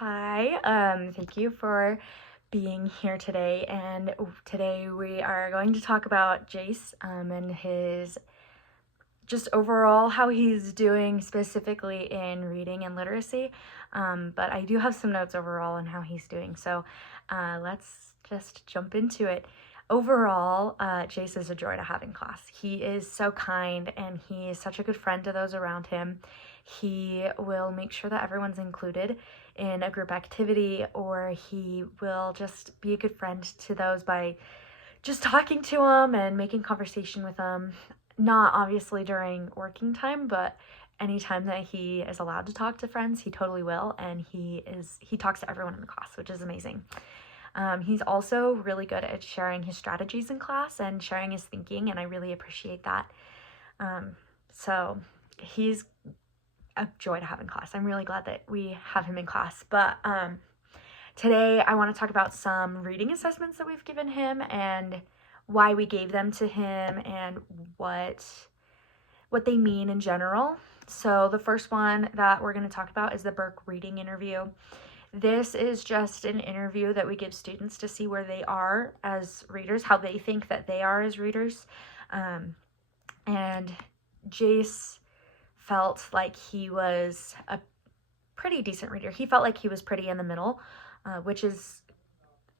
Hi, thank you for being here today. And today we are going to talk about Jace and his just overall how he's doing specifically in reading and literacy. But I do have some notes overall on how he's doing. So let's just jump into it. Overall, Jace is a joy to have in class. He is so kind and he is such a good friend to those around him. He will make sure that everyone's included in a group activity, or he will just be a good friend to those by just talking to them and making conversation with them. Not obviously during working time, but anytime that he is allowed to talk to friends, he totally will, and he talks to everyone in the class, which is amazing. He's also really good at sharing his strategies in class and sharing his thinking, and I really appreciate that. So he's a joy to have in class. I'm really glad that we have him in class. But today I want to talk about some reading assessments that we've given him and why we gave them to him and what they mean in general. So the first one that we're going to talk about is the Burke reading interview. This is just an interview that we give students to see where they are as readers, how they think that they are as readers. And Jace felt like he was a pretty decent reader. He felt like he was pretty in the middle, which is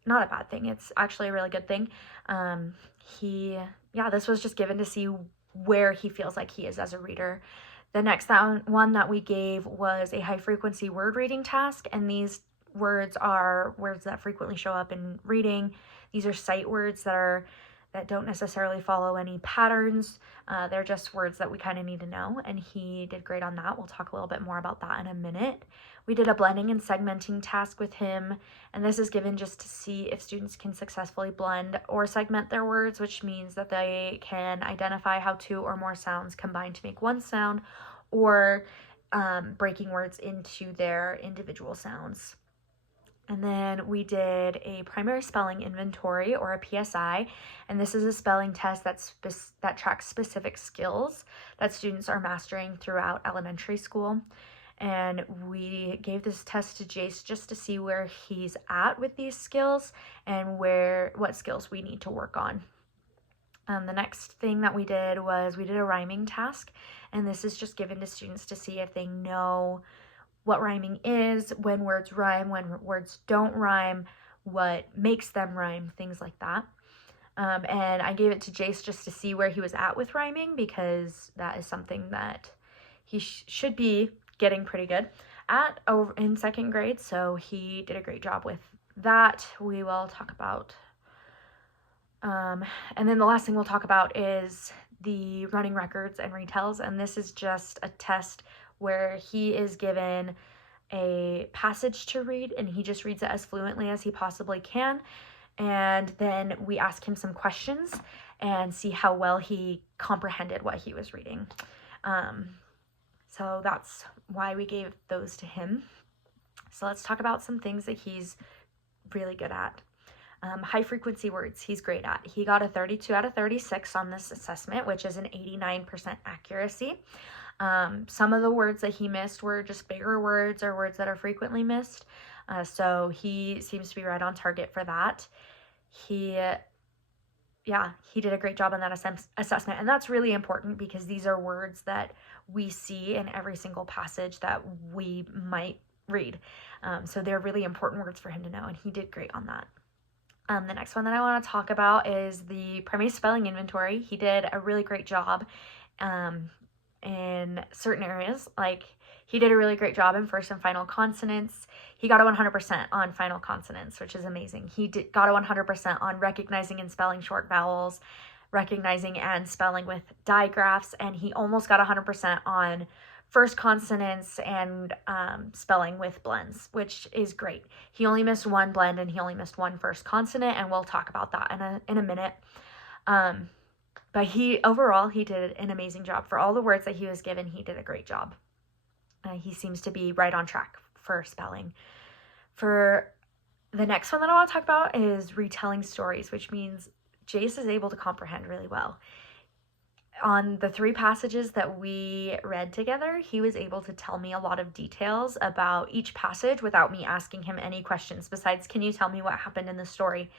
not a bad thing. It's actually a really good thing. This was just given to see where he feels like he is as a reader. The next one that we gave was a high frequency word reading task, and these words are words that frequently show up in reading. These are sight words that don't necessarily follow any patterns. They're just words that we kind of need to know, and he did great on that. We'll talk a little bit more about that in a minute. We did a blending and segmenting task with him, and this is given just to see if students can successfully blend or segment their words, which means that they can identify how two or more sounds combine to make one sound, or breaking words into their individual sounds. And then we did a primary spelling inventory, or a PSI, and this is a spelling test that tracks specific skills that students are mastering throughout elementary school. And we gave this test to Jace just to see where he's at with these skills and what skills we need to work on. The next thing that we did was we did a rhyming task, and this is just given to students to see if they know what rhyming is, when words rhyme, when words don't rhyme, what makes them rhyme, things like that. And I gave it to Jace just to see where he was at with rhyming, because that is something that he should be getting pretty good at in second grade. So he did a great job with that. We will talk about. And then the last thing we'll talk about is the running records and retells. And this is just a test where he is given a passage to read, and he just reads it as fluently as he possibly can. And then we ask him some questions and see how well he comprehended what he was reading. So that's why we gave those to him. So let's talk about some things that he's really good at. High frequency words, he's great at. He got a 32 out of 36 on this assessment, which is an 89% accuracy. Some of the words that he missed were just bigger words or words that are frequently missed. So he seems to be right on target for that. He did a great job on that assessment. And that's really important because these are words that we see in every single passage that we might read. So they're really important words for him to know, and he did great on that. The next one that I want to talk about is the primary spelling inventory. He did a really great job in certain areas. Like, he did a really great job in first and final consonants. He got a 100% on final consonants, which is amazing. He got a 100% on recognizing and spelling short vowels, recognizing and spelling with digraphs, and he almost got 100% on first consonants and spelling with blends, which is great. He only missed one blend and he only missed one first consonant, and we'll talk about that in a minute. But overall, he did an amazing job. For all the words that he was given, he did a great job. He seems to be right on track for spelling. For the next one that I want to talk about is retelling stories, which means Jace is able to comprehend really well. on the 3 passages that we read together, he was able to tell me a lot of details about each passage without me asking him any questions besides, can you tell me what happened in the story?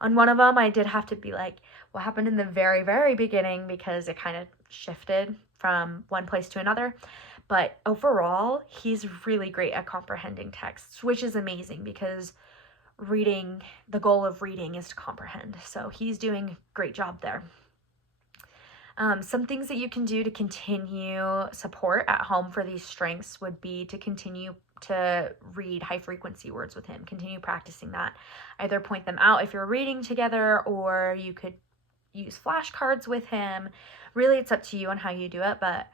On one of them, I did have to be like, what happened in the very, very beginning, because it kind of shifted from one place to another. But overall, he's really great at comprehending texts, which is amazing because the goal of reading is to comprehend. So he's doing a great job there. Some things that you can do to continue support at home for these strengths would be to continue to read high frequency words with him. Continue practicing that. Either point them out if you're reading together, or you could use flashcards with him. Really, it's up to you on how you do it, but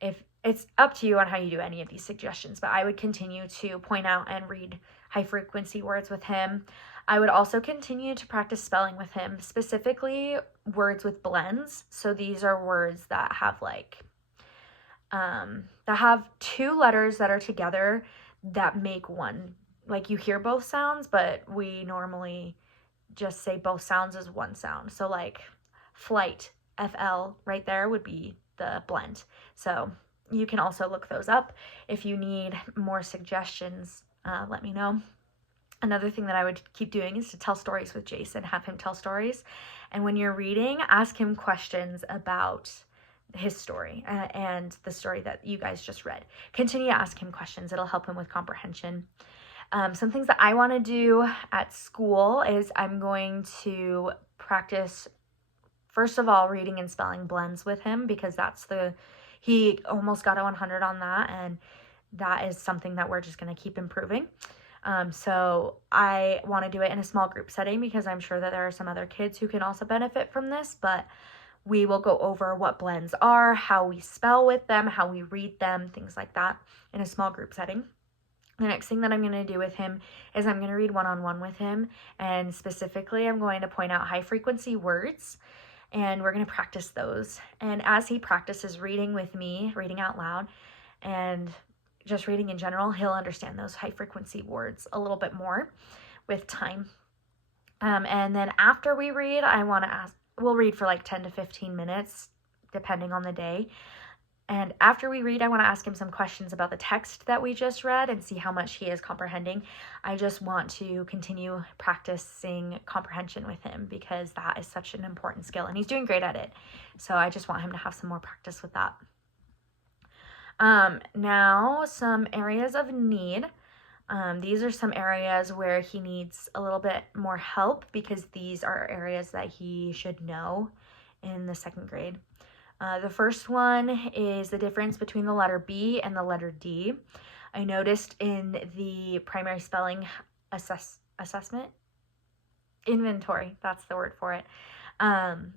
if it's up to you on how you do any of these suggestions, but I would continue to point out and read high frequency words with him. I would also continue to practice spelling with him, specifically words with blends. So these are words that have that have 2 letters that are together that make one. Like, you hear both sounds, but we normally just say both sounds as one sound. So like flight, FL, right there would be the blend. So you can also look those up. If you need more suggestions, let me know. Another thing that I would keep doing is to tell stories with Jason, have him tell stories. And when you're reading, ask him questions about his story and the story that you guys just read. Continue to ask him questions. It'll help him with comprehension. Some things that I want to do at school is I'm going to practice, first of all, reading and spelling blends with him, because he almost got a 100 on that, and that is something that we're just going to keep improving. So I want to do it in a small group setting because I'm sure that there are some other kids who can also benefit from this, but we will go over what blends are, how we spell with them, how we read them, things like that in a small group setting. The next thing that I'm going to do with him is I'm going to read one-on-one with him, and specifically I'm going to point out high frequency words, and we're going to practice those. And as he practices reading with me, reading out loud, and just reading in general, he'll understand those high frequency words a little bit more with time. And then after we read, we'll read for like 10 to 15 minutes, depending on the day. And after we read, I want to ask him some questions about the text that we just read and see how much he is comprehending. I just want to continue practicing comprehension with him because that is such an important skill, and he's doing great at it. So I just want him to have some more practice with that. Now, some areas of need. These are some areas where he needs a little bit more help because these are areas that he should know in the 2nd grade. The first one is the difference between the letter B and the letter D. I noticed in the primary spelling assessment, inventory, that's the word for it. And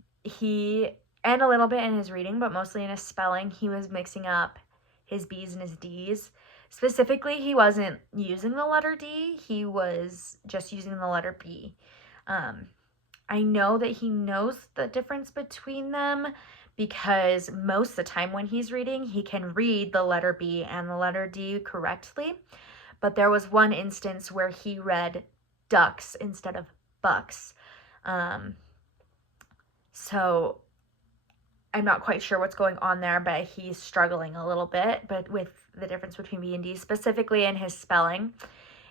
a little bit in his reading, but mostly in his spelling, he was mixing up his B's and his D's. Specifically, he wasn't using the letter D, he was just using the letter B. I know that he knows the difference between them because most of the time when he's reading, he can read the letter B and the letter D correctly. But there was one instance where he read ducks instead of bucks. So I'm not quite sure what's going on there, but he's struggling a little bit, but with the difference between B and D, specifically in his spelling.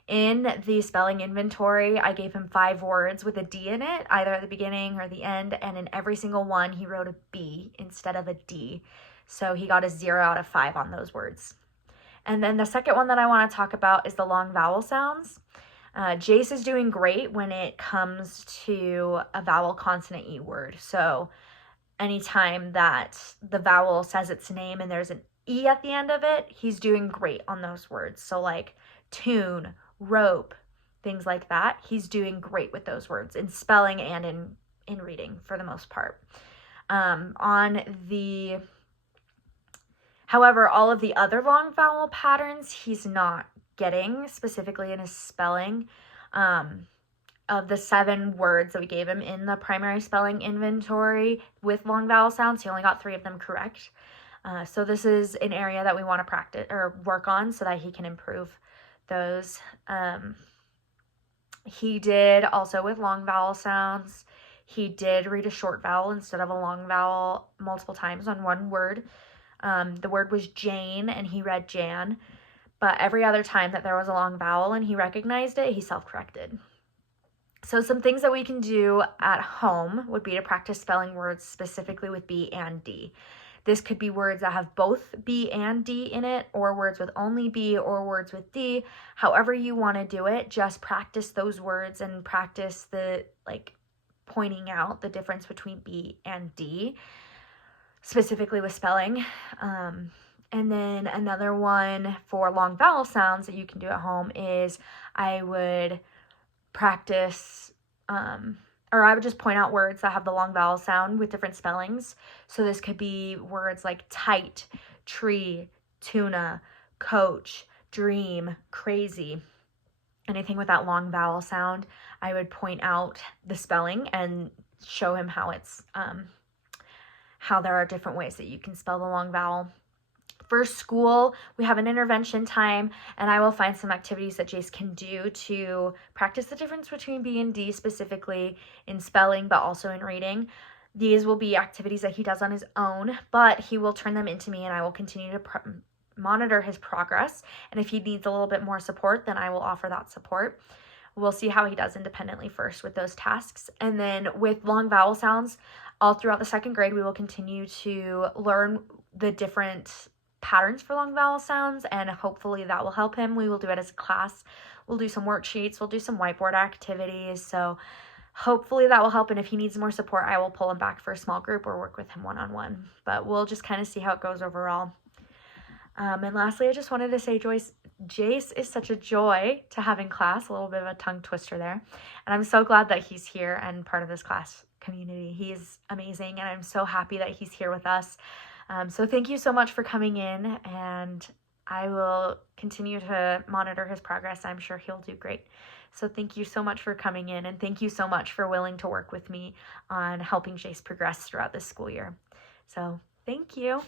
In the spelling inventory, I gave him 5 words with a D in it, either at the beginning or the end, and in every single one, he wrote a B instead of a D. So he got a 0 out of 5 on those words. And then the second one that I want to talk about is the long vowel sounds. Jace is doing great when it comes to a vowel consonant E word. So anytime that the vowel says its name and there's an E at the end of it, he's doing great on those words. So like tune, rope, things like that. He's doing great with those words in spelling and in reading for the most part. However, all of the other long vowel patterns he's not getting, specifically in his spelling. Of the 7 words that we gave him in the primary spelling inventory with long vowel sounds, he only got 3 of them correct. So this is an area that we want to practice or work on so that he can improve those. He did also with long vowel sounds. He did read a short vowel instead of a long vowel multiple times on one word. The word was Jane, and he read Jan. But every other time that there was a long vowel and he recognized it, he self-corrected. So some things that we can do at home would be to practice spelling words specifically with B and D. This could be words that have both B and D in it, or words with only B, or words with D. However you want to do it, just practice those words and practice the pointing out the difference between B and D, specifically with spelling. And then another one for long vowel sounds that you can do at home is I would practice, or I would just point out words that have the long vowel sound with different spellings. So this could be words like tight, tree, tuna, coach, dream, crazy. Anything with that long vowel sound, I would point out the spelling and show him how it's, how there are different ways that you can spell the long vowel. For school, we have an intervention time, and I will find some activities that Jace can do to practice the difference between B and D, specifically in spelling, but also in reading. These will be activities that he does on his own, but he will turn them into me, and I will continue to monitor his progress. And if he needs a little bit more support, then I will offer that support. We'll see how he does independently first with those tasks. And then with long vowel sounds, all throughout the second grade, we will continue to learn the different patterns for long vowel sounds, and hopefully that will help him. We will do it as a class. We'll do some worksheets. We'll do some whiteboard activities. So hopefully that will help. And if he needs more support, I will pull him back for a small group or work with him one-on-one. But we'll just kind of see how it goes overall. And lastly, I just wanted to say, Jace is such a joy to have in class. A little bit of a tongue twister there. And I'm so glad that he's here and part of this class community. He's amazing, and I'm so happy that he's here with us. So thank you so much for coming in, and I will continue to monitor his progress. I'm sure he'll do great. So thank you so much for coming in, and thank you so much for willing to work with me on helping Jace progress throughout this school year. So thank you.